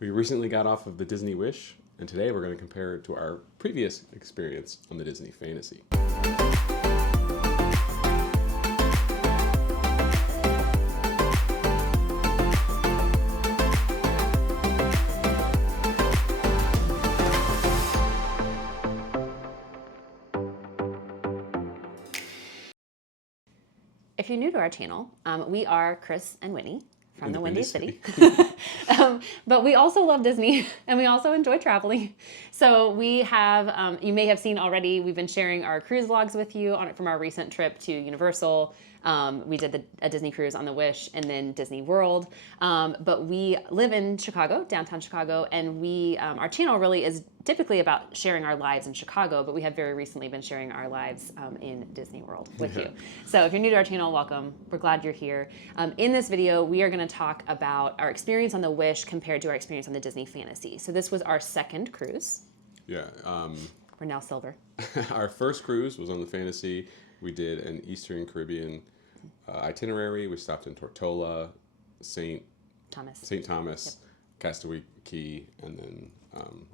We recently got off of the Disney Wish, and today we're going to compare it to our previous experience on the Disney Fantasy. If you're new to our channel, we are Chris and Whitney from the Windy City. But we also love Disney and we also enjoy traveling. So we have, you may have seen already, we've been sharing our cruise vlogs with you from our recent trip to Universal. We did a Disney cruise on the Wish and then Disney World. But we live in Chicago, downtown Chicago, and our channel really is typically about sharing our lives in Chicago, but we have very recently been sharing our lives in Disney World with you. So if you're new to our channel, welcome. We're glad you're here. In this video, we are going to talk about our experience on the Wish compared to our experience on the Disney Fantasy. So this was our second cruise. Yeah. We're now silver. Our first cruise was on the Fantasy. We did an Eastern Caribbean itinerary. We stopped in Tortola, St. Thomas, Yep. Castaway Cay, and then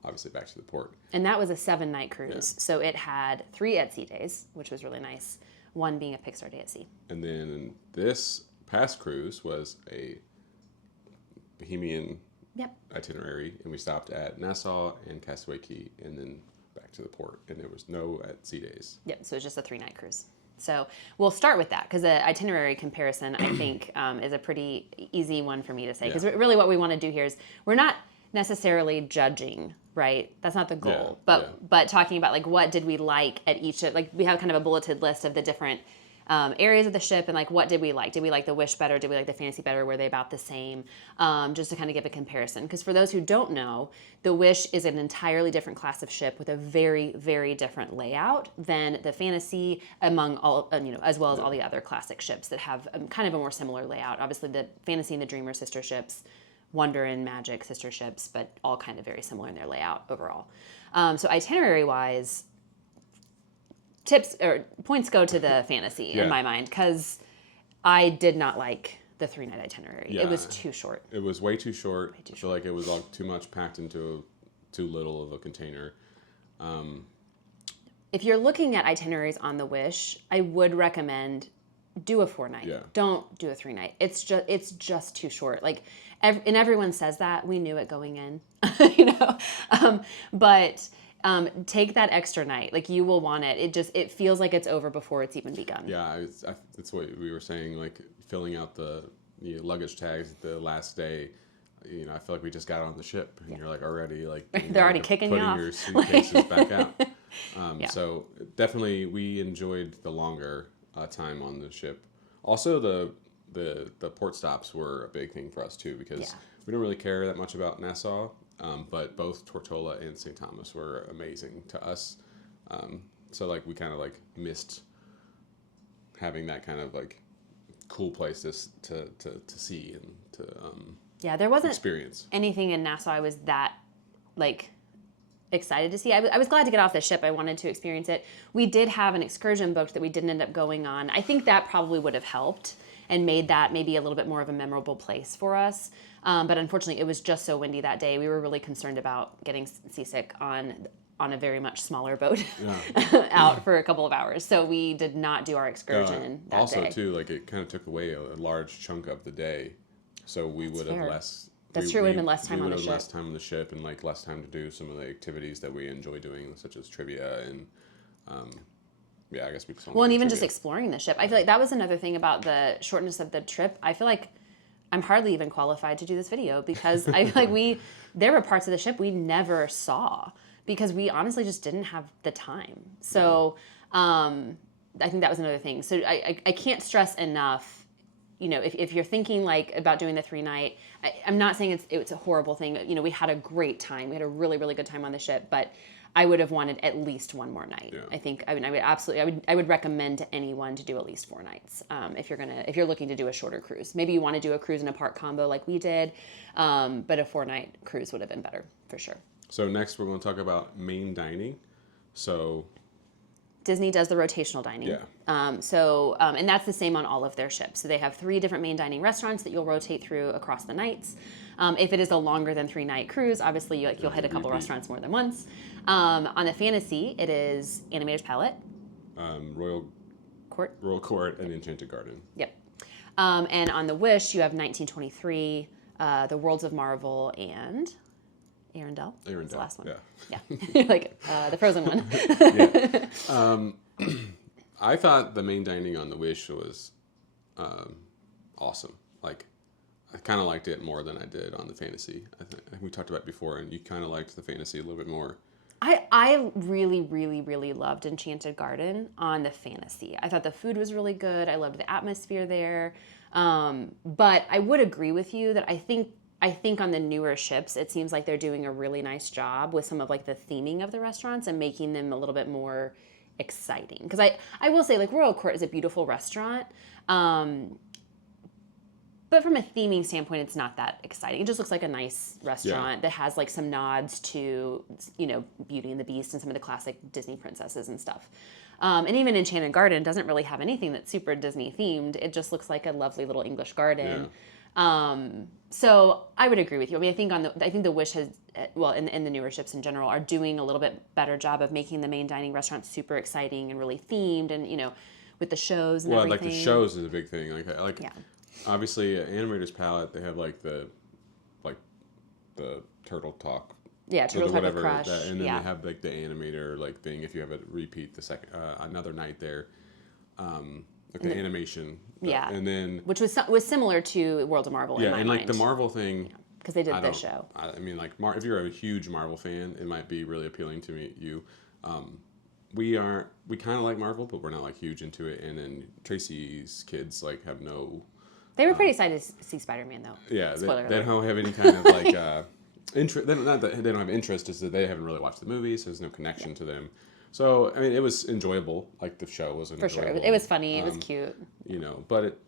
obviously back to the port. And that was a 7-night cruise. Yeah. So it had 3 at-sea days, which was really nice. 1 being a Pixar day at sea. And then this past cruise was a Bohemian itinerary, and we stopped at Nassau and Castaway Cay, and then back to the port. And there was no at-sea days. Yep, so it was just a 3-night cruise. So we'll start with that because the itinerary comparison, I think, is a pretty easy one for me to say. Because really what we want to do here is we're not necessarily judging, right? That's not the goal. But talking about like what did we like at each of, like we have kind of a bulleted list of the different areas of the ship and like what did we like? Did we like the Wish better? Did we like the Fantasy better? Were they about the same? Just to kind of give a comparison. Because for those who don't know, the Wish is an entirely different class of ship with a very, very different layout than the Fantasy, among all, as well as all the other classic ships that have kind of a more similar layout. Obviously, the Fantasy and the Dreamer sister ships, Wonder and Magic sister ships, but all kind of very similar in their layout overall. So itinerary-wise, tips or points go to the Fantasy in my mind because I did not like the 3-night itinerary. Yeah. It was too short. It was way too short. I feel like it was all too much packed into too little of a container. If you're looking at itineraries on the Wish, I would recommend do a 4-night. Yeah. Don't do a 3-night. It's just too short. Like, and everyone says that. We knew it going in, but. Take that extra night. Like you will want it. It feels like it's over before it's even begun. Yeah, that's what we were saying. Like filling out the luggage tags the last day. I feel like we just got on the ship, and you're like already like they're already kicking you off. Putting your suitcases back out. So definitely we enjoyed the longer time on the ship. Also the port stops were a big thing for us too because we don't really care that much about Nassau. But both Tortola and St. Thomas were amazing to us. So like we kind of like missed having that kind of like cool place to see and to there wasn't experience anything in Nassau I was that like excited to see. I was glad to get off the ship. I wanted to experience it. We did have an excursion booked that we didn't end up going on. I think that probably would have helped and made that maybe a little bit more of a memorable place for us. But unfortunately, it was just so windy that day. We were really concerned about getting seasick on a very much smaller boat out for a couple of hours. So we did not do our excursion that also, day. Also, too, like it kind of took away a large chunk of the day. So we would have less... That's true. It would have been less time on the ship. Less time on the ship and like less time to do some of the activities that we enjoy doing, such as trivia and... I guess we just and even just exploring the ship. I feel like that was another thing about the shortness of the trip. I feel like I'm hardly even qualified to do this video because I feel like there were parts of the ship we never saw because we honestly just didn't have the time. So I think that was another thing. So I can't stress enough, if you're thinking like about doing the 3-night, I'm not saying it's a horrible thing. We had a great time. We had a really, really good time on the ship, but I would have wanted at least 1 more night. Yeah. I would recommend to anyone to do at least 4 nights if you're looking to do a shorter cruise. Maybe you want to do a cruise and a park combo like we did, but a 4-night cruise would have been better for sure. So next we're going to talk about main dining. So Disney does the rotational dining. Yeah. And that's the same on all of their ships. So they have 3 different main dining restaurants that you'll rotate through across the nights. If it is a longer than 3-night cruise, obviously you'll hit a couple restaurants more than once. On the Fantasy, it is Animator's Palette, Royal Court, and Enchanted Garden. Yep. And on the Wish, you have 1923, The Worlds of Marvel, and Arendelle. That's the last one. Yeah. Like the Frozen one. Yeah. I thought the main dining on the Wish was awesome. Like, I kind of liked it more than I did on the Fantasy. I think we talked about it before, and you kind of liked the Fantasy a little bit more. I really, really, really loved Enchanted Garden on the Fantasy. I thought the food was really good. I loved the atmosphere there. But I would agree with you that I think on the newer ships, it seems like they're doing a really nice job with some of like the theming of the restaurants and making them a little bit more exciting. Because I will say, like, Royal Court is a beautiful restaurant. But from a theming standpoint, it's not that exciting. It just looks like a nice restaurant that has like some nods to, Beauty and the Beast and some of the classic Disney princesses and stuff. And even Enchanted Garden doesn't really have anything that's super Disney themed. It just looks like a lovely little English garden. Yeah. So I would agree with you. I mean, I think the Wish has, and the newer ships in general are doing a little bit better job of making the main dining restaurants super exciting and really themed, and with the shows and everything. Like the shows is a big thing. Obviously, Animator's Palette, they have like the Turtle Talk. Yeah, Turtle Talk with Crush. And then they have like the animator like thing if you have it repeat the second another night there. Like the animation. Yeah. And then which was similar to World of Marvel in my mind. like the Marvel thing. Because they did this show. I mean, like, if you're a huge Marvel fan, it might be really appealing to you. We kind of like Marvel, but we're not like huge into it. And then Tracy's kids like have no. They were pretty excited to see Spider-Man, though. Yeah, they don't have any kind of like interest. Not that they don't have interest, is that they haven't really watched the movies. So there's no connection to them. So I mean, it was enjoyable. Like the show was enjoyable. For sure, it was funny. It was cute. But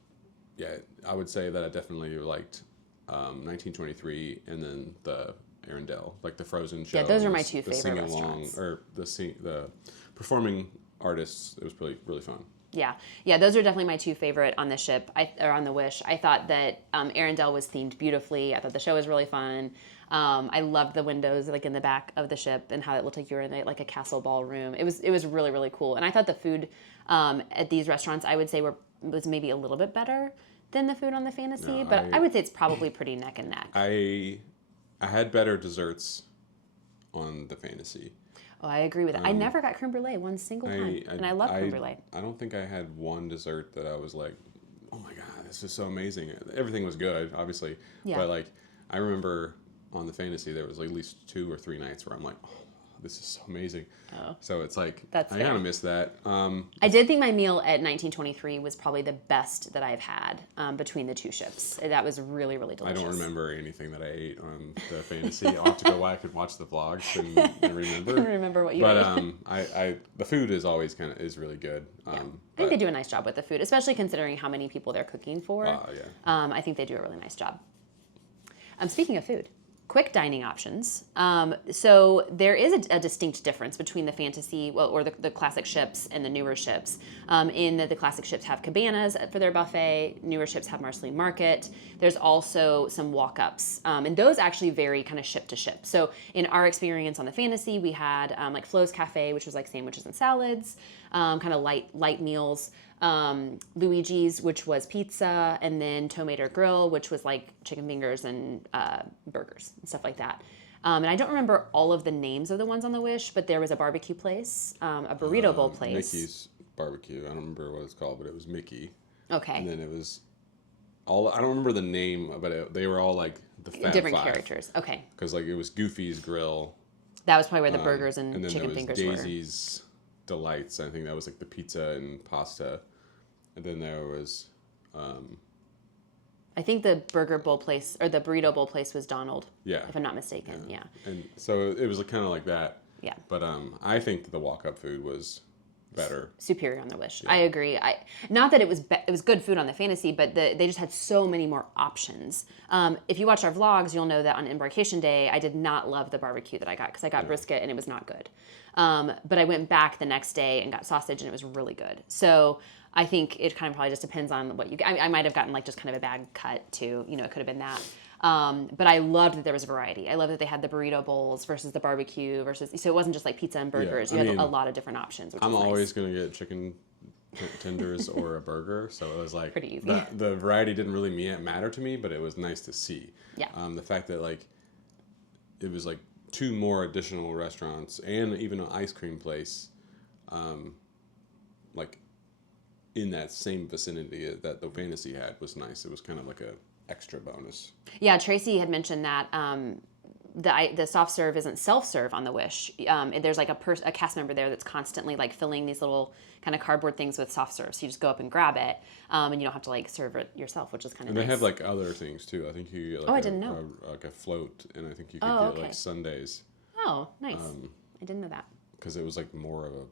I would say that I definitely liked 1923 and then the Arendelle, like the Frozen show. Yeah, those are my 2 favorite restaurants. Or the performing artists. It was really really fun. Yeah, those are definitely my 2 favorite on the ship, or on the Wish. I thought that Arendelle was themed beautifully. I thought the show was really fun. I loved the windows like in the back of the ship and how it looked like you were in like a castle ballroom. It was really, really cool. And I thought the food at these restaurants, I would say, was maybe a little bit better than the food on the Fantasy, but I would say it's probably pretty neck and neck. I had better desserts on the Fantasy. Oh, I agree with that. I never got creme brulee one single time, and I love creme brulee. I don't think I had one dessert that I was like, oh my god, this is so amazing. Everything was good, obviously, but like I remember on the Fantasy there was like at least 2 or 3 nights where I'm like, oh, this is so amazing. Oh. So it's like, I kind of miss that. I did think my meal at 1923 was probably the best that I've had between the 2 ships. That was really, really delicious. I don't remember anything that I ate on the Fantasy. I'll have to go back and watch the vlogs and remember. I remember what you ate. But the food is always is really good. I think they do a nice job with the food, especially considering how many people they're cooking for. I think they do a really nice job. Speaking of food. Quick dining options. So there is a distinct difference between the Fantasy, or the classic ships and the newer ships. In that the classic ships have cabanas for their buffet, newer ships have Marceline Market. There's also some walk-ups, and those actually vary kind of ship to ship. So in our experience on the Fantasy, we had like Flo's Cafe, which was like sandwiches and salads, kind of light meals. Luigi's, which was pizza, and then Tomato Grill, which was like chicken fingers and burgers and stuff like that. And I don't remember all of the names of the ones on the Wish, but there was a barbecue place, a burrito bowl place. Mickey's Barbecue. I don't remember what it's called, but it was Mickey. Okay. And then it was I don't remember the name, but they were all like the Fab different 5. Characters. Okay. Because like it was Goofy's Grill. That was probably where the burgers and chicken fingers were. Daisy's Delights. I think that was like the pizza and pasta. And then there was I think the burger bowl place or the burrito bowl place was Donald. Yeah. If I'm not mistaken. Yeah. And so it was kind of like that. Yeah. But I think the walk-up food was better. Superior on the Wish. I agree. Not that it was it was good food on the Fantasy, but they just had so many more options. If you watch our vlogs, you'll know that on Embarkation Day, I did not love the barbecue that I got because I got brisket and it was not good. But I went back the next day and got sausage and it was really good. So I think it kind of probably just depends on what you get. I might have gotten like just kind of a bad cut too. You know, it could have been that. But I loved that there was variety. I love that they had the burrito bowls versus the barbecue versus, so it wasn't just like pizza and burgers. You had a lot of different options, which I'm was always going to get chicken tenders or a burger. So it was like, pretty easy. The variety didn't really matter to me, but it was nice to see. Yeah. The fact that like, it was like 2 more additional restaurants and even an ice cream place, like in that same vicinity that the Fantasy had was nice. It was kind of like a extra bonus. Yeah, Tracy had mentioned that the soft serve isn't self-serve on the Wish. There's like a cast member there that's constantly like filling these little kind of cardboard things with soft serve. So you just go up and grab it, and you don't have to like serve it yourself, which is kind of nice. And they have like other things too. I think you get like I didn't know. like a float, and I think you could get like sundaes. Oh, nice. I didn't know that. Because it was like more of a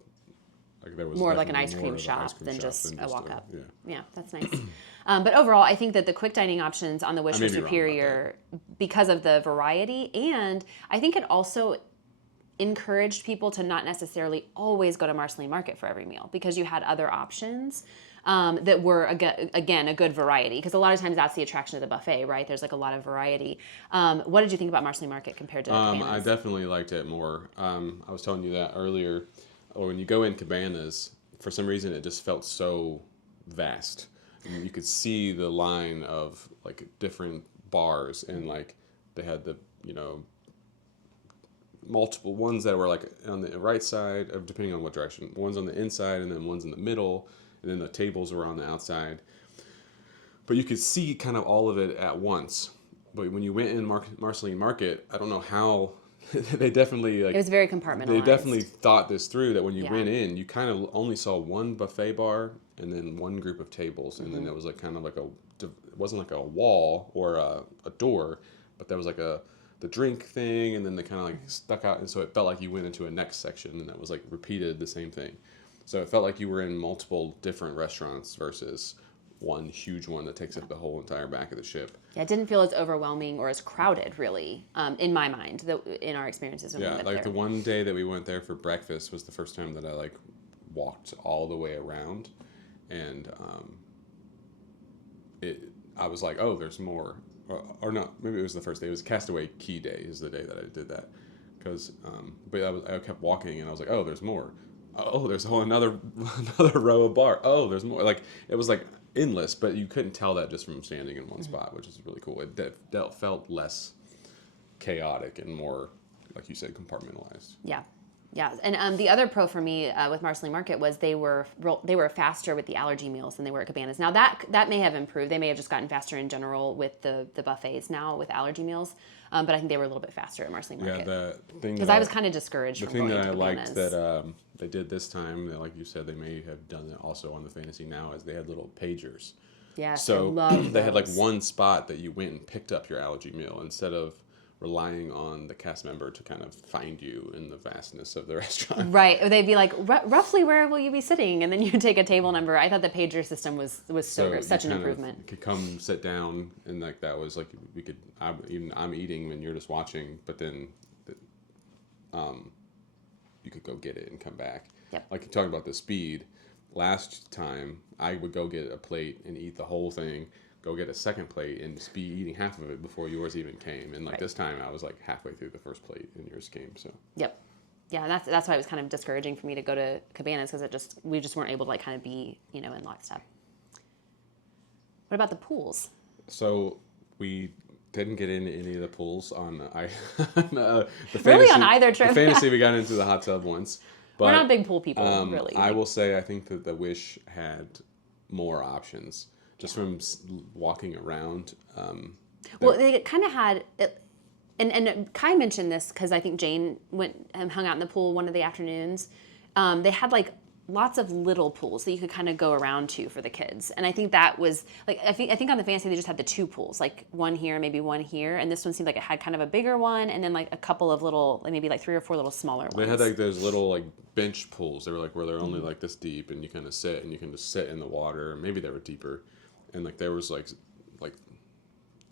there was more like an ice cream shop than just a walk up. Yeah, that's nice. But overall, I think that the quick dining options on the Wish are superior because of the variety, and I think it also encouraged people to not necessarily always go to Marceline Market for every meal because you had other options that were, again, a good variety. Because a lot of times that's the attraction of the buffet, right? There's like a lot of variety. What did you think about Marceline Market compared to Cabanas? I definitely liked it more. I was telling you that earlier. When you go in Cabanas, for some reason it just felt so vast. And you could see the line of like different bars, and like they had the multiple ones that were like on the right side, depending on what direction. One's on the inside, and then one's in the middle, and then the tables were on the outside. But you could see kind of all of it at once. But when you went in Marceline Market, I don't know how. They definitely like. It was very compartmentalized. They definitely thought this through. That when you went in, you kind of only saw one buffet bar and then one group of tables, and then there was like kind of like it wasn't like a wall or a door, but there was like the drink thing, and then they kind of like stuck out, and so it felt like you went into a next section, and that was like repeated the same thing. So it felt like you were in multiple different restaurants versus one huge one that takes up the whole entire back of the ship. Yeah, it didn't feel as overwhelming or as crowded, really, in my mind, in our experiences when we went like there. the one day that we went there for breakfast was the first time that I like walked all the way around, and I was like, oh, there's more, or no, maybe it was the first day. It was Castaway Key Day is the day that I did that, because but I kept walking and I was like, oh, there's more. Oh, there's another row of bar. Oh, there's more. Like it was like endless, but you couldn't tell that just from standing in one spot, which is really cool. It felt less chaotic and more, like you said, compartmentalized. Yeah. And the other pro for me with Marceline Market was they were faster with the allergy meals than they were at Cabanas. Now that may have improved. They may have just gotten faster in general with the buffets now with allergy meals. But I think they were a little bit faster at Marceline Market. Yeah, the thing because I was kind of discouraged. The from thing going that to I Cabanas. liked that they did this time, like you said, they may have done it also on the Fantasy now, is they had little pagers. Yes, so I love they had like those. one spot that you went and picked up your allergy meal instead of relying on the cast member to kind of find you in the vastness of the restaurant. Right. Or they'd be like, roughly where will you be sitting? And then you take a table number. I thought the pager system was so good, such an improvement. You could come sit down, and like that was like we could. I'm eating and you're just watching, but then you could go get it and come back. Yep. Like you're talking about the speed. Last time I would go get a plate and eat the whole thing. Go get a second plate and just be eating half of it before yours even came. And like this time I was like halfway through the first plate and yours came. So yep. Yeah, that's why it was kind of discouraging for me to go to Cabanas because we just weren't able to like kind of be, in lockstep. What about the pools? So we didn't get into any of the pools on the Fantasy, really on either trip. The Fantasy we got into the hot tub once. But, we're not big pool people, really. I will say I think that the Wish had more options. Just from walking around. Well, they kind of had, and Kai mentioned this because I think Jane went and hung out in the pool one of the afternoons. They had like lots of little pools that you could kind of go around to for the kids. And I think that was like, I think on the Fantasy they just had the 2 pools, like one here, maybe one here, and this one seemed like it had kind of a bigger one, and then like a couple of little, like maybe like 3 or 4 little smaller ones. They had like those little like bench pools. They were like where they're only like this deep, and you kind of sit and you can just sit in the water. Maybe they were deeper, and like there was like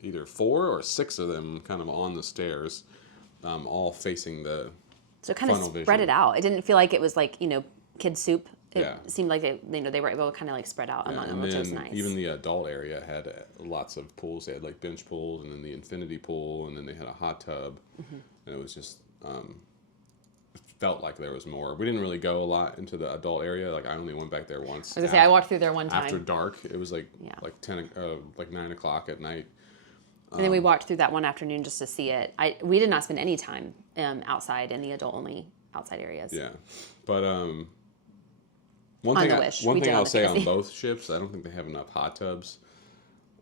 either 4 or 6 of them kind of on the stairs, all facing the. So it kind of spread it out. It didn't feel like it was like, kid soup. It seemed like they were able to kind of like spread out among them, which was nice. Even the adult area had lots of pools. They had like bench pools, and then the infinity pool, and then they had a hot tub, and it was just felt like there was more. We didn't really go a lot into the adult area. Like I only went back there once. I was gonna say I walked through there one time after dark. It was like 9 o'clock at night. And then we walked through that one afternoon just to see it. We did not spend any time outside in the adult-only outside areas. Yeah, but one thing I'll say on both ships, I don't think they have enough hot tubs.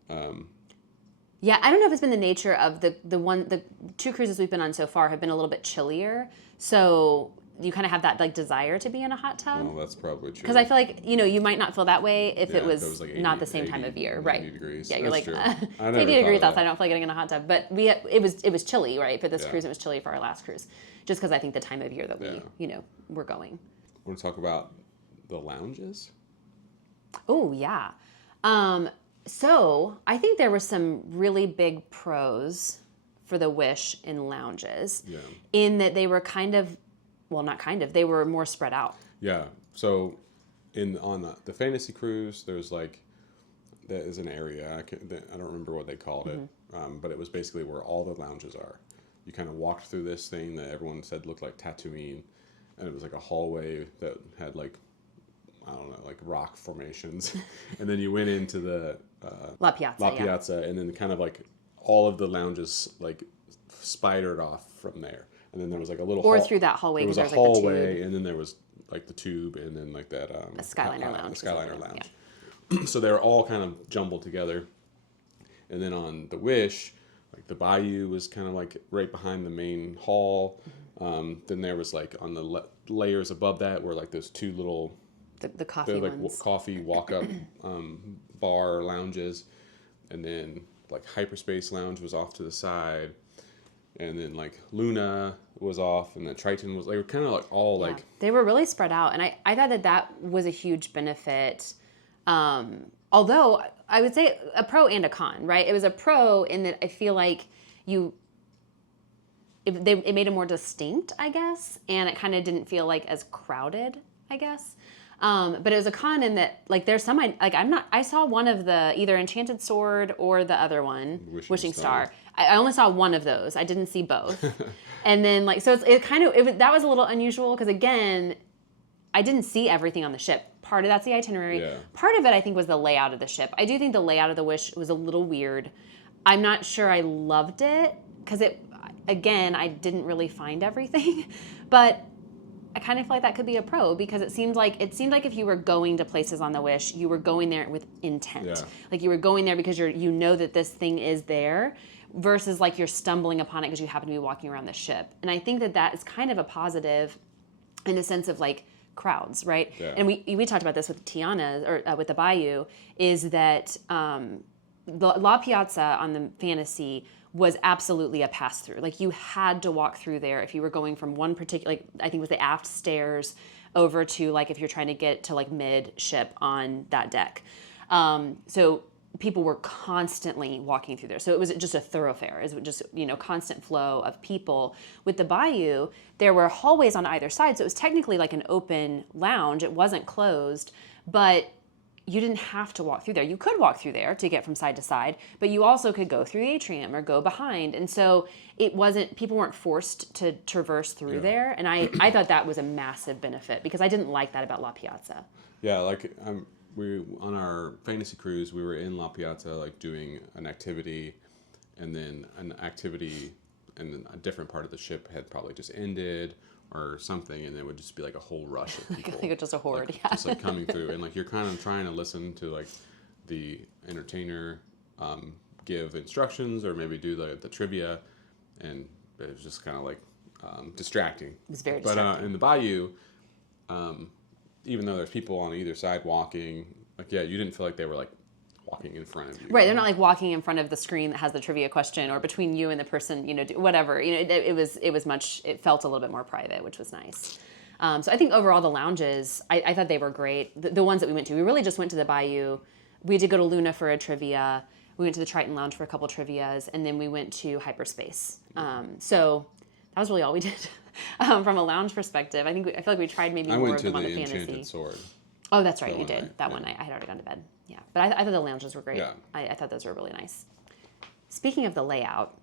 Yeah, I don't know if it's been the nature of the 2 cruises we've been on so far have been a little bit chillier, so you kind of have that like desire to be in a hot tub. Well, that's probably true. Because I feel like you might not feel that way if it was like 80, not the same time of year, right? Degrees. Yeah, you're that's like true. 80 degrees outside. I don't feel like getting in a hot tub, but it was chilly, right? For this cruise, it was chilly for our last cruise, just because I think the time of year that we we're going. Want to talk about the lounges? Oh yeah. So I think there were some really big pros for the Wish in lounges, in that they were they were more spread out. Yeah. So on the Fantasy cruise, there's like that is an area I don't remember what they called it, but it was basically where all the lounges are. You kind of walked through this thing that everyone said looked like Tatooine, and it was like a hallway that had like, I don't know, like rock formations, and then you went into the La Piazza, and then kind of like all of the lounges like spidered off from there, and then there was like a little through that hallway. There was a hallway, and then there was like the tube, and then like that a Skyliner lounge. The Skyliner lounge. Yeah. So they were all kind of jumbled together, and then on the Wish, like the Bayou was kind of like right behind the main hall. Then there was like on the layers above that were like those 2 little. The coffee like ones. Coffee walk-up bar lounges, and then like Hyperspace Lounge was off to the side, and then like Luna was off, and then Triton was like kind of like all like they were really spread out, and I thought that was a huge benefit. Although I would say a pro and a con, right? It was a pro in that I feel like it made it more distinct, I guess, and it kind of didn't feel like as crowded, I guess. But it was a con in that, like, there's some, I saw one of the, either Enchanted Sword or the other one, Wishing Star. I only saw one of those. I didn't see both. And then, like, so that was a little unusual because, again, I didn't see everything on the ship. Part of that's the itinerary. Yeah. Part of it, I think, was the layout of the ship. I do think the layout of the Wish was a little weird. I'm not sure I loved it because again, I didn't really find everything. But I kind of feel like that could be a pro because it seemed like if you were going to places on the Wish, you were going there with intent. Yeah. Like you were going there because you know that this thing is there, versus like you're stumbling upon it because you happen to be walking around the ship. And I think that is kind of a positive in the sense of like crowds, right? Yeah. And we talked about this with Tiana or with the Bayou, is that the La Piazza on the Fantasy was absolutely a pass-through. Like you had to walk through there if you were going from one particular, like I think it was the aft stairs over to like if you're trying to get to like mid-ship on that deck. So people were constantly walking through there. So it was just a thoroughfare. It was just, constant flow of people. With the Bayou, there were hallways on either side. So it was technically like an open lounge. It wasn't closed, but you didn't have to walk through there. You could walk through there to get from side to side, but you also could go through the atrium or go behind. And so people weren't forced to traverse through there. And I thought that was a massive benefit because I didn't like that about La Piazza. Yeah, like we on our Fantasy cruise, we were in La Piazza like doing an activity, and then a different part of the ship had probably just ended or something, and there would just be like a whole rush of people. I think it's just a horde, like, just like coming through, and like you're kind of trying to listen to like the entertainer give instructions or maybe do the trivia, and it was just kind of like distracting. It was very distracting. But in the Bayou, even though there's people on either side walking, like, yeah, you didn't feel like they were like walking in front of you. Right, they're not like walking in front of the screen that has the trivia question, or between you and the person, whatever. It felt a little bit more private, which was nice. So I think overall the lounges, I thought they were great. The ones that we went to, we really just went to the Bayou. We did go to Luna for a trivia. We went to the Triton Lounge for a couple trivias, and then we went to Hyperspace. So that was really all we did from a lounge perspective. I feel like we tried maybe more of them on the fantasy. I went to the Enchanted Sword. Oh, that's right, you did. That one night. I had already gone to bed. Yeah, but I thought the lounges were great. Yeah. I thought those were really nice. Speaking of the layout,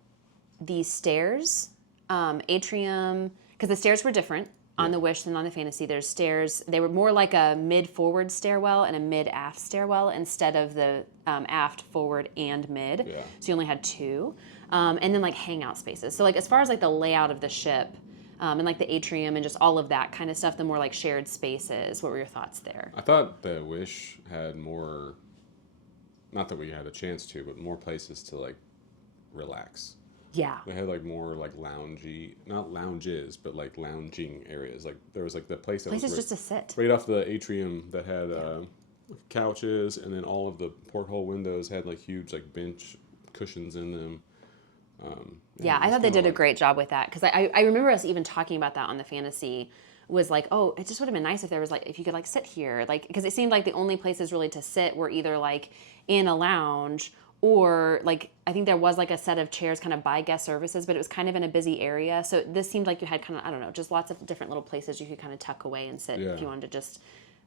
the stairs, atrium, because the stairs were different on the Wish than on the Fantasy. There's stairs. They were more like a mid-forward stairwell and a mid-aft stairwell instead of the aft, forward, and mid. Yeah. So you only had two. And then like hangout spaces. So like as far as like the layout of the ship, and like the atrium and just all of that kind of stuff, the more like shared spaces. What were your thoughts there? I thought the Wish had more, not that we had a chance to, but more places to like relax. Yeah. They had like more like loungy, not lounges, but like lounging areas. Like there was like the place that Places was just to sit. right off the atrium that had couches, and then all of the porthole windows had like huge like bench cushions in them. Yeah, I thought they did a great job with that, because I remember us even talking about that on the Fantasy. Was like, oh, it just would have been nice if there was like, if you could like sit here, like, because it seemed like the only places really to sit were either like in a lounge, or like I think there was like a set of chairs kind of by guest services, but it was kind of in a busy area. So this seemed like you had kind of, I don't know, just lots of different little places you could kind of tuck away and sit if you wanted to just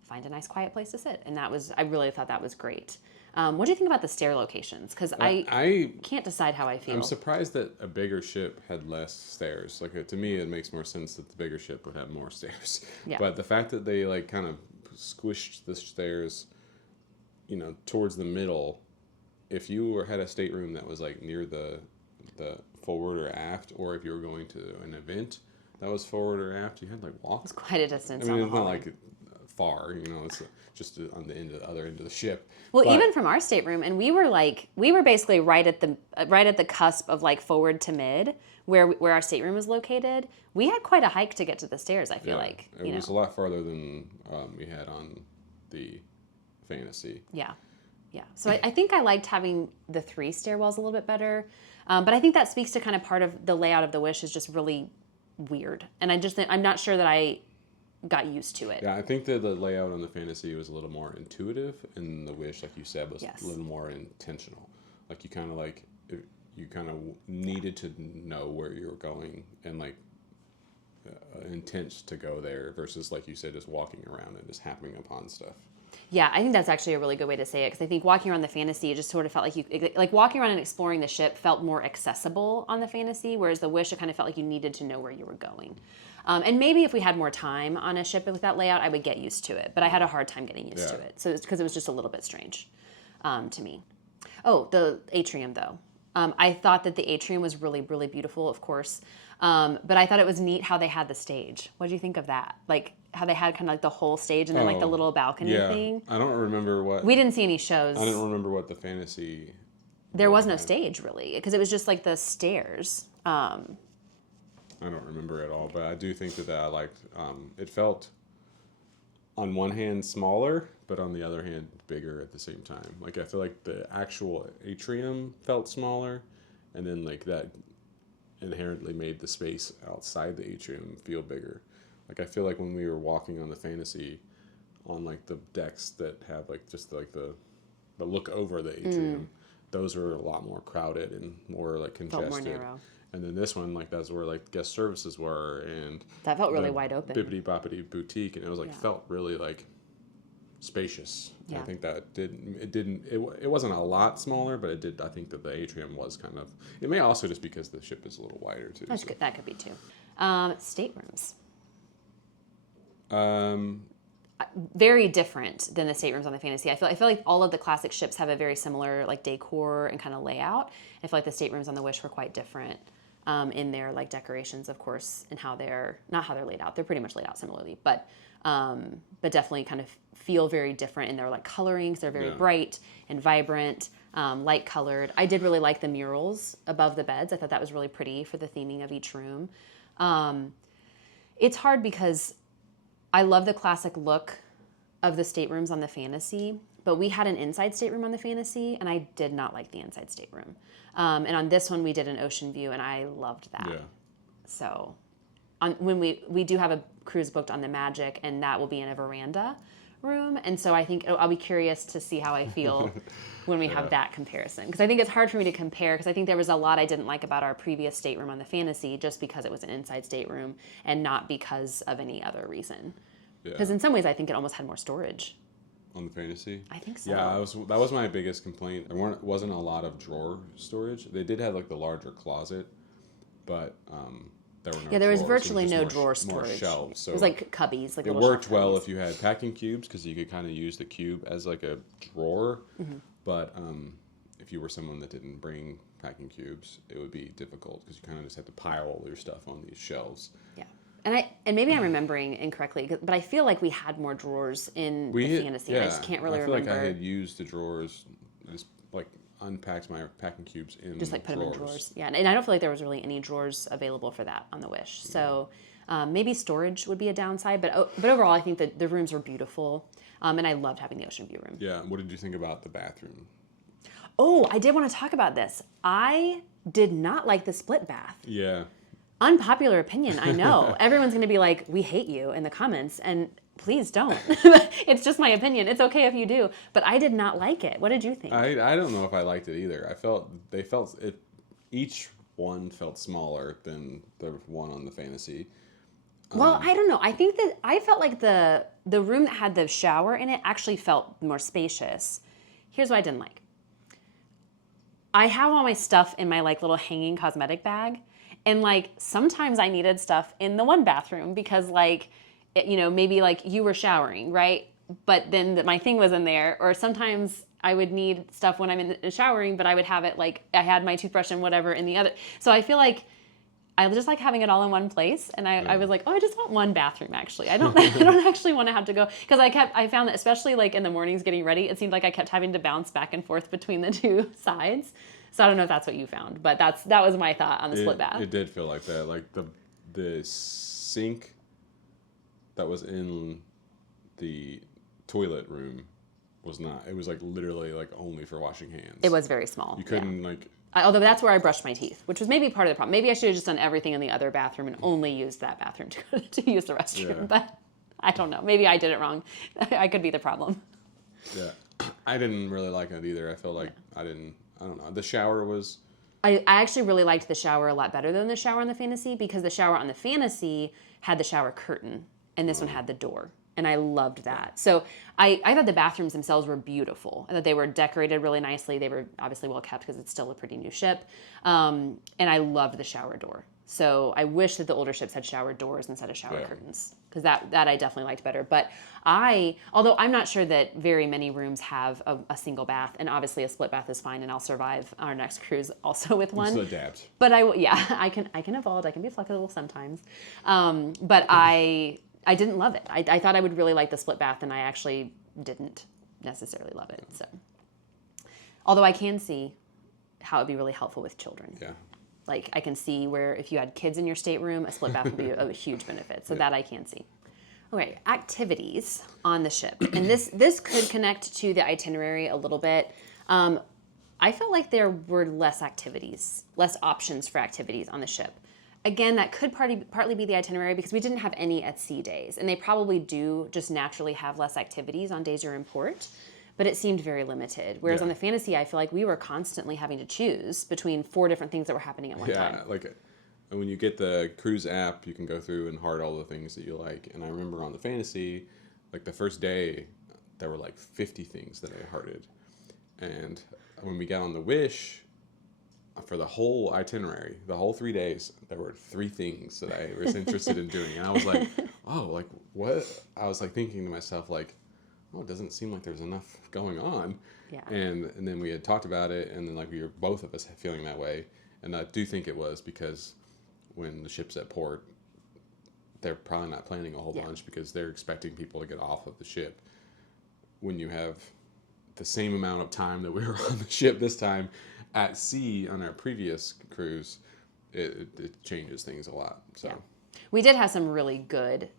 find a nice quiet place to sit. And I really thought that was great. What do you think about the stair locations? Because I can't decide how I feel. I'm surprised that a bigger ship had less stairs. Like to me, it makes more sense that the bigger ship would have more stairs. Yeah. But the fact that they like kind of squished the stairs, towards the middle, if you had a stateroom that was like near the forward or aft, or if you were going to an event that was forward or aft, you had like walk. It's quite a distance. I mean, it's not like far, it's just on the other end of the ship. Well, even from our stateroom, and we were basically right at the cusp of like forward to mid, where our stateroom was located. We had quite a hike to get to the stairs. I feel like it was a lot farther than we had on the Fantasy. Yeah. So I think I liked having the 3 stairwells a little bit better, but I think that speaks to kind of part of the layout of the Wish is just really weird, and I'm not sure that I got used to it. Yeah, I think that the layout on the Fantasy was a little more intuitive, and the Wish, like you said, was a little more intentional. Like you kind of needed to know where you were going, and like intent to go there versus, like you said, just walking around and just happening upon stuff. Yeah, I think that's actually a really good way to say it, because I think walking around the Fantasy, it just sort of felt like walking around and exploring the ship felt more accessible on the Fantasy, whereas the Wish, it kind of felt like you needed to know where you were going. And maybe if we had more time on a ship with that layout, I would get used to it, but I had a hard time getting used to it. So it's because it was just a little bit strange to me. Oh, the atrium, though. I thought that the atrium was really, really beautiful, of course. But I thought it was neat how they had the stage. What did you think of that? Like how they had kind of like the whole stage and then like the little balcony thing. I don't remember what. We didn't see any shows. I don't remember what the Fantasy. There was no stage really, because it was just like the stairs. I don't remember at all, but I do think that I liked. It felt, on one hand, smaller, but on the other hand, bigger at the same time. Like I feel like the actual atrium felt smaller, and then like that inherently made the space outside the atrium feel bigger. Like I feel like when we were walking on the Fantasy, on like the decks that have like just like the look over the atrium, those were a lot more crowded and more like congested. Felt more narrow. And then this one, like that's where like guest services were, and that felt really wide open. Bibbidi Boppidi Boutique, and it was like felt really like spacious. Yeah. I think that it wasn't a lot smaller, but it did. I think that the atrium was kind of. It may also just because the ship is a little wider too. That could be too. Staterooms. Very different than the staterooms on the Fantasy. I feel like all of the classic ships have a very similar like decor and kind of layout. I feel like the staterooms on the Wish were quite different in their like decorations, of course, and how they're not how they're laid out. They're pretty much laid out similarly, but definitely kind of feel very different in their like colorings. They're very bright and vibrant, light colored. I did really like the murals above the beds. I thought that was really pretty for the theming of each room. It's hard because I love the classic look of the staterooms on the Fantasy, but we had an inside stateroom on the Fantasy, and I did not like the inside stateroom. And on this one, we did an ocean view, and I loved that. Yeah. So when we do have a cruise booked on the Magic, and that will be in a veranda room. And so I think I'll be curious to see how I feel when we have that comparison. Because I think it's hard for me to compare, because I think there was a lot I didn't like about our previous stateroom on the Fantasy just because it was an inside stateroom and not because of any other reason. Because in some ways I think it almost had more storage. On the Fantasy? I think so. Yeah, that was my biggest complaint. There wasn't a lot of drawer storage. They did have like the larger closet, but there were no there was drawers. virtually no drawer storage. More shelves. So it was like cubbies. Like it worked well if you had packing cubes, because you could kind of use the cube as like a drawer. Mm-hmm. But if you were someone that didn't bring packing cubes, it would be difficult because you kind of just had to pile all your stuff on these shelves. Yeah. And maybe I'm remembering incorrectly, but I feel like we had more drawers in the Fantasy. I just can't really remember. I feel like I had used the drawers, just like unpacked my packing cubes in just like put them in drawers. Yeah, and I don't feel like there was really any drawers available for that on the Wish. So maybe storage would be a downside, but overall I think that the rooms were beautiful, and I loved having the ocean view room. Yeah. What did you think about the bathroom? Oh, I did want to talk about this. I did not like the split bath. Yeah. Unpopular opinion, I know. Everyone's going to be like, we hate you in the comments, and please don't. It's just my opinion. It's okay if you do. But I did not like it. What did you think? I don't know if I liked it either. Each one felt smaller than the one on the Fantasy. Well, I don't know. I think that I felt like the room that had the shower in it actually felt more spacious. Here's what I didn't like. I have all my stuff in my like little hanging cosmetic bag. And like sometimes I needed stuff in the one bathroom because like, maybe like you were showering, right? But then my thing was in there. Or sometimes I would need stuff when I'm in showering, but I would have it like I had my toothbrush and whatever in the other. So I feel like I just like having it all in one place. And I was like, I just want one bathroom actually. I don't actually want to have to go, because I found that especially like in the mornings getting ready, it seemed like I kept having to bounce back and forth between the two sides. So I don't know if that's what you found, but that was my thought on the split bath. It did feel like that. Like the sink that was in the toilet room was not. It was like literally like only for washing hands. It was very small. You couldn't although that's where I brushed my teeth, which was maybe part of the problem. Maybe I should have just done everything in the other bathroom and only used that bathroom to use the restroom. Yeah. But I don't know. Maybe I did it wrong. I could be the problem. Yeah. I didn't really like it either. I felt like I don't know. The shower was... I actually really liked the shower a lot better than the shower on the Fantasy, because the shower on the Fantasy had the shower curtain and this one had the door. And I loved that. So I thought the bathrooms themselves were beautiful. I thought they were decorated really nicely. They were obviously well kept because it's still a pretty new ship. And I loved the shower door. So I wish that the older ships had shower doors instead of shower curtains, because that I definitely liked better. But although I'm not sure that very many rooms have a single bath, and obviously a split bath is fine, and I'll survive our next cruise also with one. Just adapt. But I can evolve. I can be flexible sometimes. But I didn't love it. I thought I would really like the split bath, and I actually didn't necessarily love it. So, although I can see how it'd be really helpful with children. Yeah. Like I can see where if you had kids in your stateroom, a split bath would be a huge benefit. So that I can see. Okay, activities on the ship, and this could connect to the itinerary a little bit. I felt like there were less options for activities on the ship. Again, that could partly be the itinerary, because we didn't have any at sea days, and they probably do just naturally have less activities on days you're in port. But it seemed very limited. Whereas on the Fantasy, I feel like we were constantly having to choose between 4 different things that were happening at one time. Yeah, like when you get the cruise app, you can go through and heart all the things that you like. And I remember on the Fantasy, like the first day, there were like 50 things that I hearted. And when we got on the Wish, for the whole itinerary, the whole 3 days, there were 3 things that I was interested in doing. And I was like, oh, like what? I was like thinking to myself, like, oh, it doesn't seem like there's enough going on. Yeah. And then we had talked about it, and then like we were both of us feeling that way. And I do think it was because when the ship's at port, they're probably not planning a whole bunch, because they're expecting people to get off of the ship. When you have the same amount of time that we were on the ship this time at sea on our previous cruise, it changes things a lot. So we did have some really good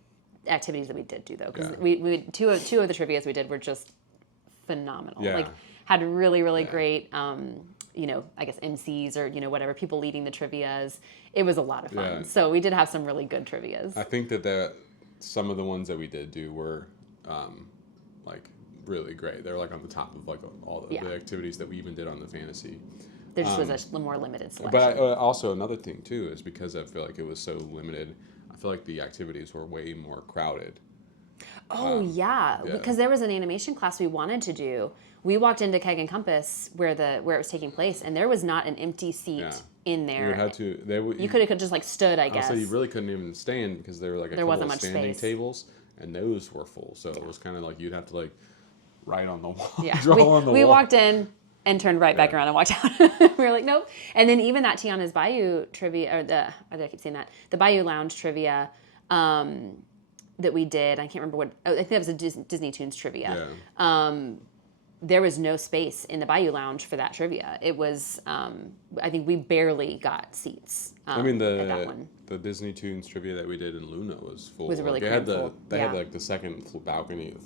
activities that we did do though, because Yeah. we two of the trivias we did were just phenomenal. Yeah. Like had really great, I guess MCs or whatever people leading the trivias. It was a lot of fun. Yeah. So we did have some really good trivias. I think that some of the ones that we did do were like really great. They were like on the top of like all the activities that we even did on the fantasy. There just was a more limited selection. But also another thing too is because I feel like it was so limited. I feel like the activities were way more crowded. Oh yeah, because there was an animation class we wanted to do. We walked into Keg and Compass where it was taking place, and there was not an empty seat in there. You had to. You could have just like stood, I guess. So you really couldn't even stand because there were like a couple of standing tables, and those were full. So it was kind of like you'd have to like write on the wall, draw on the wall. We walked in and turned right back around and walked out. We were like, nope. And then even that Tiana's Bayou trivia, I keep saying that, the Bayou Lounge trivia that we did, I can't remember I think that was a Disney Tunes trivia. Yeah. There was no space in the Bayou Lounge for that trivia. It was, I think we barely got seats. I mean, at that one. the Disney Tunes trivia that we did in Luna was full. Was really they had full. They had like the second floor balcony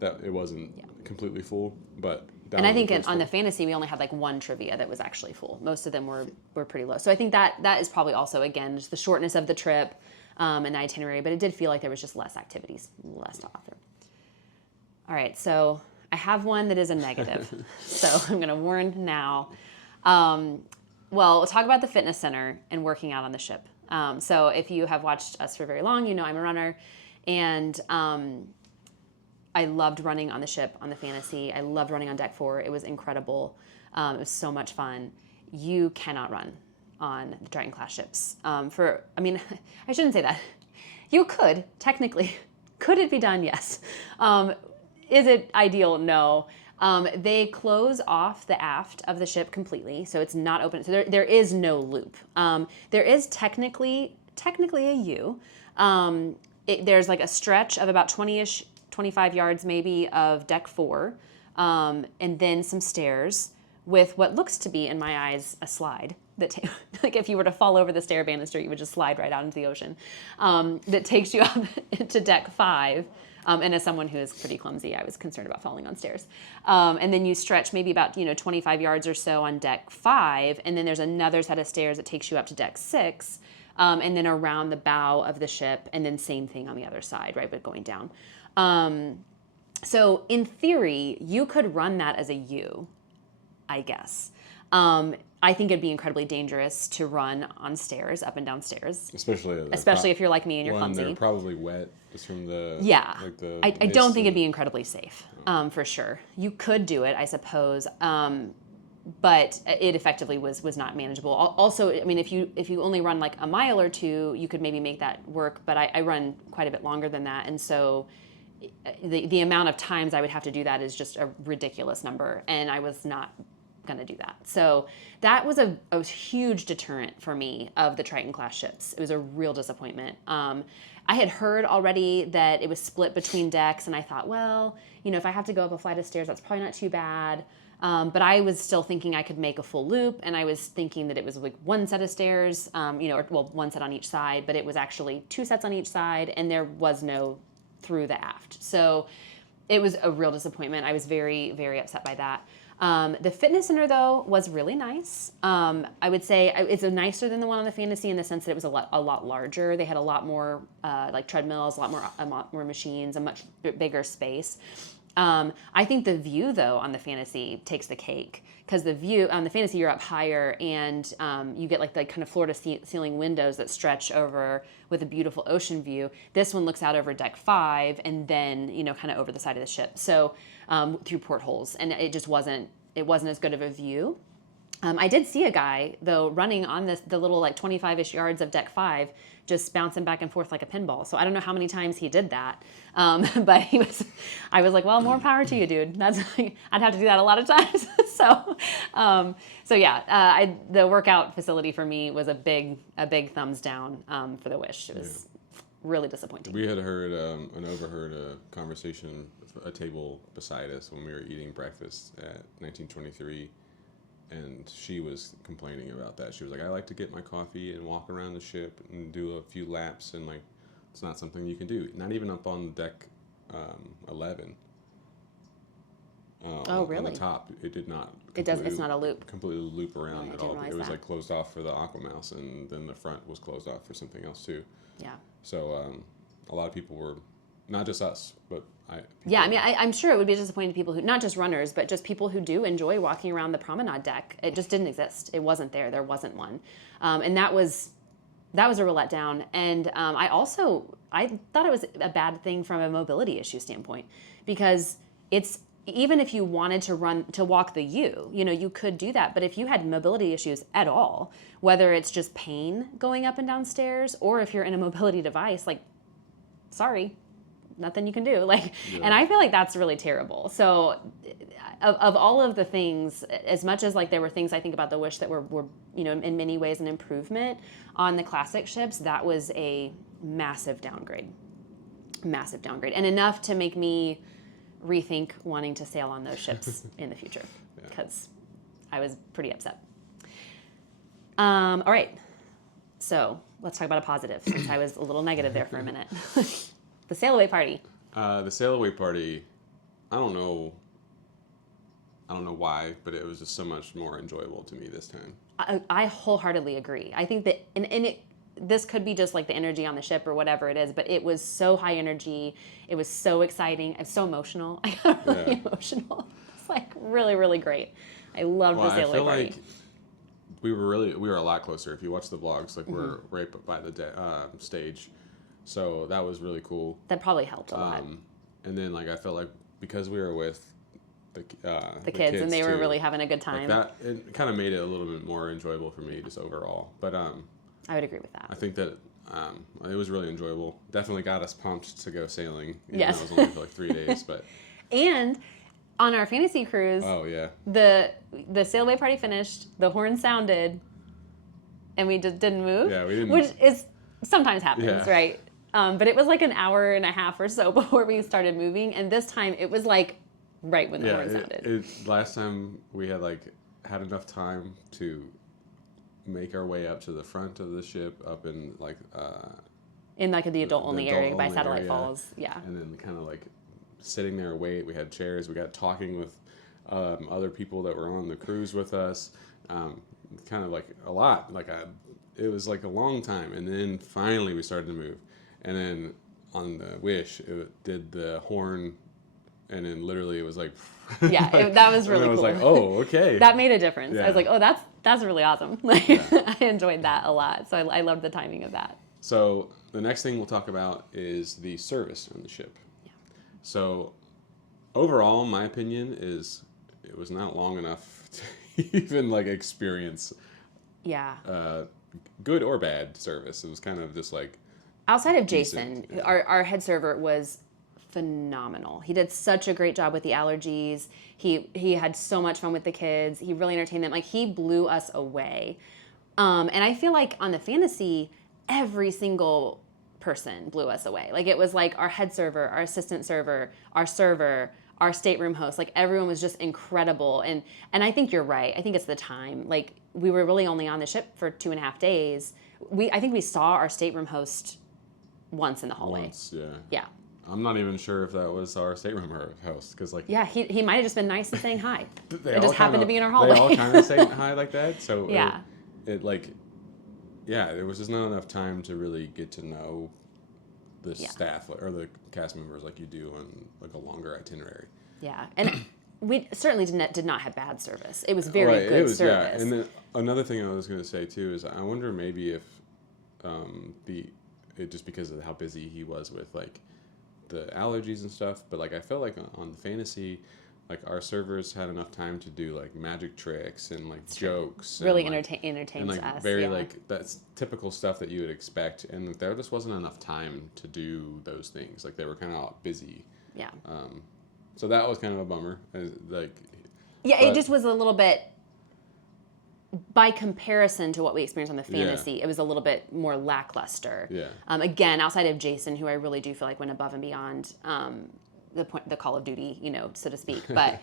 that it wasn't completely full, but. And I think on the fantasy, we only had like one trivia that was actually full. Most of them were pretty low. So I think that is probably also, again, just the shortness of the trip and the itinerary, but it did feel like there was just less activities, less to offer. All right, so I have one that is a negative. So I'm going to warn now. Well, we'll talk about the fitness center and working out on the ship. So if you have watched us for very long, you know I'm a runner. And I loved running on the ship on the fantasy. I loved running on deck 4. It was incredible. It was so much fun. You cannot run on the Triton class ships. I shouldn't say that. You could, technically. Could it be done? Yes. Is it ideal? No. They close off the aft of the ship completely, so it's not open. So there is no loop. There is technically a U. There's like a stretch of about 20-ish 25 yards maybe of deck 4, and then some stairs with what looks to be, in my eyes, a slide that like if you were to fall over the stair banister, you would just slide right out into the ocean. That takes you up to deck 5. And as someone who is pretty clumsy, I was concerned about falling on stairs. And then you stretch maybe about 25 yards or so on deck 5, and then there's another set of stairs that takes you up to deck 6, and then around the bow of the ship, and then same thing on the other side, right, but going down. So in theory, you could run that as a U, I guess. I think it'd be incredibly dangerous to run on stairs, up and down stairs. Especially if you're like me and you're clumsy. They're probably wet just from the... Yeah. I don't think it'd be incredibly safe, for sure. You could do it, I suppose, but it effectively was not manageable. Also, I mean, if you only run like a mile or two, you could maybe make that work, but I run quite a bit longer than that, and so the amount of times I would have to do that is just a ridiculous number, and I was not going to do that. So that was a huge deterrent for me of the Triton class ships. It was a real disappointment. I had heard already that it was split between decks, and I thought, well, if I have to go up a flight of stairs, that's probably not too bad. But I was still thinking I could make a full loop, and I was thinking that it was like one set of stairs, one set on each side, but it was actually 2 sets on each side, and there was no through the aft. So it was a real disappointment. I was very, very upset by that. The fitness center, though, was really nice. I would say it's nicer than the one on the fantasy in the sense that it was a lot larger. They had a lot more like treadmills, a lot more machines, a much bigger space. I think the view, though, on the fantasy takes the cake, because the view on the fantasy, you're up higher, and you get like the kind of floor-to-ceiling windows that stretch over with a beautiful ocean view. This one looks out over deck 5 and then kind of over the side of the ship, so through portholes, and it just wasn't as good of a view. I did see a guy, though, running on the little like 25-ish yards of deck 5, just bouncing back and forth like a pinball. So I don't know how many times he did that, but I was like, well, more power to you, dude. I'd have to do that a lot of times. So yeah, the workout facility for me was a big thumbs down for the Wish. It was really disappointing. We had heard and overheard a conversation with a table beside us when we were eating breakfast at 1923. And she was complaining about that. She was like, I like to get my coffee and walk around the ship and do a few laps and like it's not something you can do. Not even up on deck 11. Oh, really? On the top, it did not. It does. It's not a loop. Completely loop around I at didn't all. realize It was that. like closed off for the Aquamouse, and then the front was closed off for something else too. Yeah. So a lot of people were, not just us, but Yeah, I mean, I'm sure it would be disappointing to people who, not just runners, but just people who do enjoy walking around the promenade deck. It just didn't exist. It wasn't there. There wasn't one, and that was a real letdown. And I thought it was a bad thing from a mobility issue standpoint, because it's, even if you wanted to walk the U, you could do that. But if you had mobility issues at all, whether it's just pain going up and down stairs, or if you're in a mobility device, like, sorry, nothing you can do. Like, yeah. And I feel like that's really terrible. So of all of the things, as much as like there were things I think about the Wish that were in many ways an improvement on the classic ships, that was a massive downgrade, and enough to make me rethink wanting to sail on those ships in the future, because I was pretty upset. All right, so let's talk about a positive, since I was a little negative there for a minute. The sail away party. The sail away party, I don't know why, but it was just so much more enjoyable to me this time. I wholeheartedly agree. I think that, this could be just like the energy on the ship or whatever it is, but it was so high energy. It was so exciting. I'm so emotional. I got really emotional. It's like really, really great. I loved the sail away party. Like we were a lot closer. If you watch the vlogs, like we're right by the stage. So that was really cool. That probably helped a lot. And then like I felt like because we were with the kids and they too, were really having a good time. Like that, it kind of made it a little bit more enjoyable for me just overall. But I would agree with that. I think that it was really enjoyable. Definitely got us pumped to go sailing. Yes. It was only for like 3 days, but. And on our fantasy cruise. Oh yeah. The sail away party finished. The horn sounded, and we just didn't move. Yeah, we didn't. Which is sometimes happens, right? But it was like an hour and a half or so before we started moving, and this time it was like right when the horn sounded. Last time we had enough time to make our way up to the front of the ship, up in the adult only area by Satellite Falls, and then kind of like sitting there wait. We had chairs. We got talking with other people that were on the cruise with us. Kind of like a lot. It was like a long time, and then finally we started to move. And then on the Wish, it did the horn, and then literally it was like... that was really cool. I was like, oh, okay. That made a difference. Yeah. I was like, oh, that's really awesome. I enjoyed that a lot. So I loved the timing of that. So the next thing we'll talk about is the service on the ship. Yeah. So overall, my opinion is it was not long enough to even experience good or bad service. It was kind of just outside of Jason, our head server was phenomenal. He did such a great job with the allergies. He had so much fun with the kids. He really entertained them. He blew us away. And I feel like on the fantasy, every single person blew us away. It was our head server, our assistant server, our server, our stateroom host. Everyone was just incredible. And I think you're right. I think it's the time. We were really only on the ship for 2.5 days. I think we saw our stateroom host once in the hallway. Once, yeah. Yeah. I'm not even sure if that was our stateroom host, because yeah, he might have just been nice and saying hi. It just happened to be in our hallway. They all kind of saying hi like that, so yeah, there was just not enough time to really get to know the staff or the cast members like you do on a longer itinerary. Yeah, and we certainly did not have bad service. It was very good service. Yeah, and then another thing I was going to say too is I wonder maybe if just because of how busy he was with the allergies and stuff, but I felt like on the fantasy, our servers had enough time to do magic tricks and jokes, really entertains us. Very that's typical stuff that you would expect, and there just wasn't enough time to do those things. They were kind of busy. Yeah. So that was kind of a bummer. It just was a little bit. By comparison to what we experienced on the fantasy, it was a little bit more lackluster. Yeah. Again, outside of Jason, who I really do feel went above and beyond, the Call of Duty, so to speak. But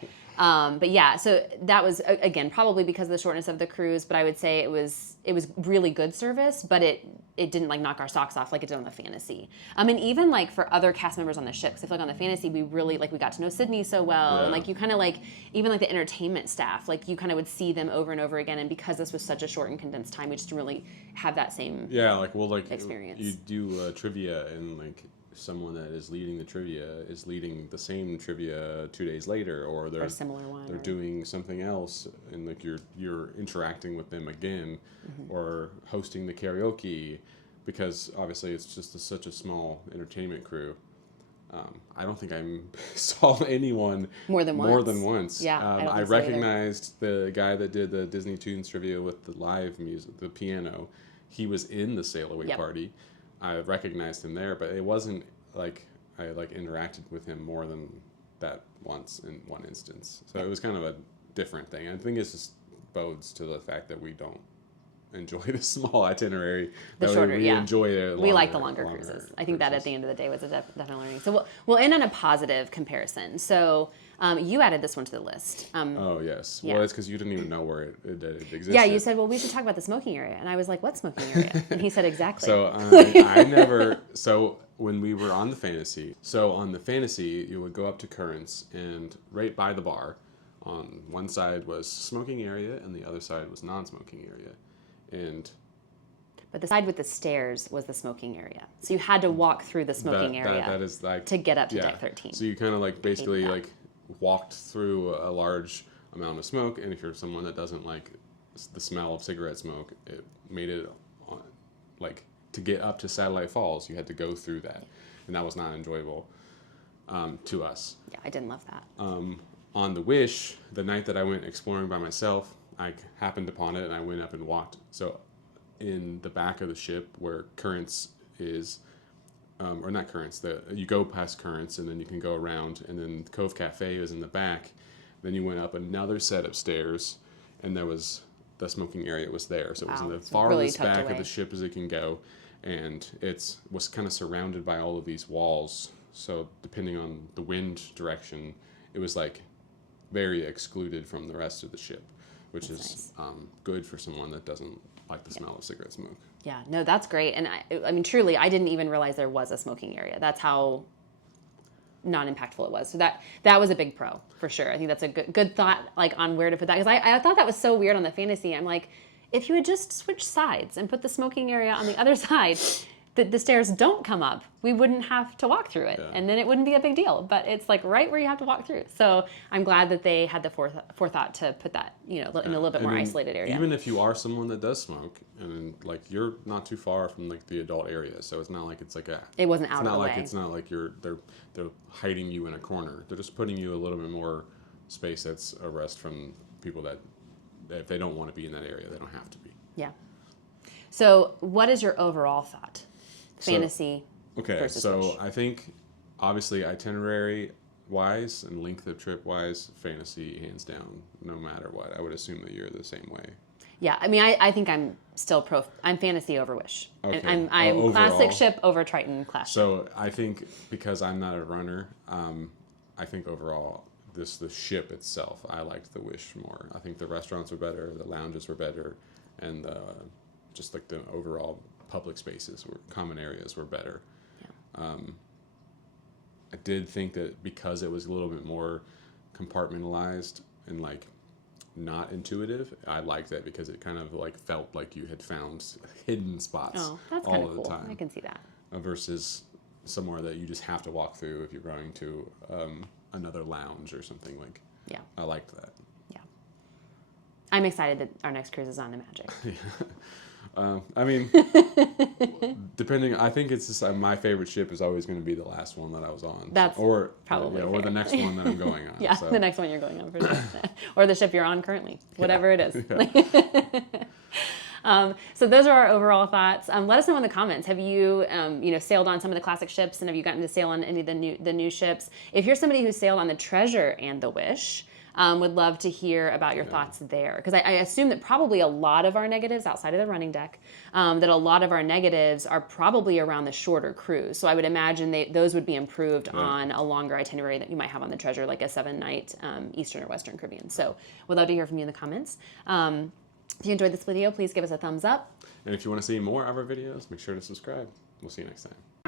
yeah, so that was again probably because of the shortness of the cruise. But I would say it was really good service, but it didn't like knock our socks off like it did on the Fantasy. And even like for other cast members on the ship, because I feel like on the Fantasy we really like we got to know Sydney so well, and like you kind of like even like the entertainment staff, like you kind of would see them over and over again. And because this was such a short and condensed time, we just didn't really have that same experience. You do trivia and like someone that is leading the trivia is leading the same trivia 2 days later, or they're a similar one, they're doing something else, and like you're interacting with them again, or hosting the karaoke, because obviously it's just such a small entertainment crew. I don't think I saw anyone more than once. Yeah, I recognized the guy that did the Disney Tunes trivia with the live music, the piano. He was in the Sail Away party. I recognized him there, but it wasn't like I like interacted with him more than that once in one instance. So it was kind of a different thing. I think it just bodes to the fact that we don't enjoy the small itinerary. The shorter, we enjoy it. We like the longer cruises. I think that at the end of the day was a definite learning. So we'll end on a positive comparison. So you added this one to the list. Oh, yes. Well, it's because you didn't even know where it existed. Yeah, you said, well, we should talk about the smoking area. And I was like, what smoking area? And he said, exactly. So I never... So when we were on the Fantasy... So on the Fantasy, you would go up to Currents, and right by the bar, on one side was smoking area, and the other side was non-smoking area. But the side with the stairs was the smoking area. So you had to walk through the smoking area that is like, to get up to deck 13. So you kind of like basically like walked through a large amount of smoke, and if you're someone that doesn't like the smell of cigarette smoke, it made it like to get up to Satellite Falls, you had to go through that, and that was not enjoyable to us. Yeah, I didn't love that. On the Wish, the night that I went exploring by myself, I happened upon it and I went up and walked. So in the back of the ship where Currents is, or not Currents, you go past Currents and then you can go around, and then Cove Cafe is in the back. Then you went up another set of stairs, and there was the smoking area was there. So it was in the farthest really back of the ship as it can go, and was kind of surrounded by all of these walls. So depending on the wind direction, it was like very excluded from the rest of the ship, which is nice. Good for someone that doesn't like the smell of cigarette smoke. Yeah, no, that's great. And I mean, truly, I didn't even realize there was a smoking area. That's how non-impactful it was. So that was a big pro, for sure. I think that's a good thought, like, on where to put that. Because I thought that was so weird on the Fantasy. I'm like, if you had just switched sides and put the smoking area on the other side, the stairs don't come up, we wouldn't have to walk through it, and then it wouldn't be a big deal. But it's like right where you have to walk through. So I'm glad that they had the forethought to put that, in a little bit more isolated area. Even if you are someone that does smoke, and like you're not too far from like the adult area, so it's not like it's like it wasn't out of the way. It's not like they're hiding you in a corner. They're just putting you a little bit more space that's a rest from people that if they don't want to be in that area, they don't have to be. Yeah. So what is your overall thought? Fantasy. Okay, so I think obviously itinerary wise and length of trip wise, Fantasy hands down, no matter what. I would assume that you're the same way. Yeah, I mean, I think I'm still I'm Fantasy over Wish. Okay. I'm classic ship over Triton class. So I think because I'm not a runner, I think overall the ship itself, I liked the Wish more. I think the restaurants were better, the lounges were better, and just like the overall public spaces common areas were better. Yeah. I did think that because it was a little bit more compartmentalized and like not intuitive, I liked that because it kind of like felt like you had found hidden spots all of the time. I can see that. Versus somewhere that you just have to walk through if you're going to another lounge or something like. Yeah. I liked that. Yeah. I'm excited that our next cruise is on the Magic. I mean, I think it's just my favorite ship is always going to be the last one that I was on. That's probably or the next one that I'm going on. Yeah, so. The next one you're going on for sure. Or the ship you're on currently, whatever it is. Yeah. So those are our overall thoughts. Let us know in the comments. Have you, sailed on some of the classic ships, and have you gotten to sail on any of the new ships? If you're somebody who sailed on the Treasure and the Wish, Would love to hear about your thoughts there. Because I assume that probably a lot of our negatives, outside of the running deck, that a lot of our negatives are probably around the shorter cruise. So I would imagine those would be improved on a longer itinerary that you might have on the Treasure, like a 7-night Eastern or Western Caribbean. So we'd love to hear from you in the comments. If you enjoyed this video, please give us a thumbs up. And if you want to see more of our videos, make sure to subscribe. We'll see you next time.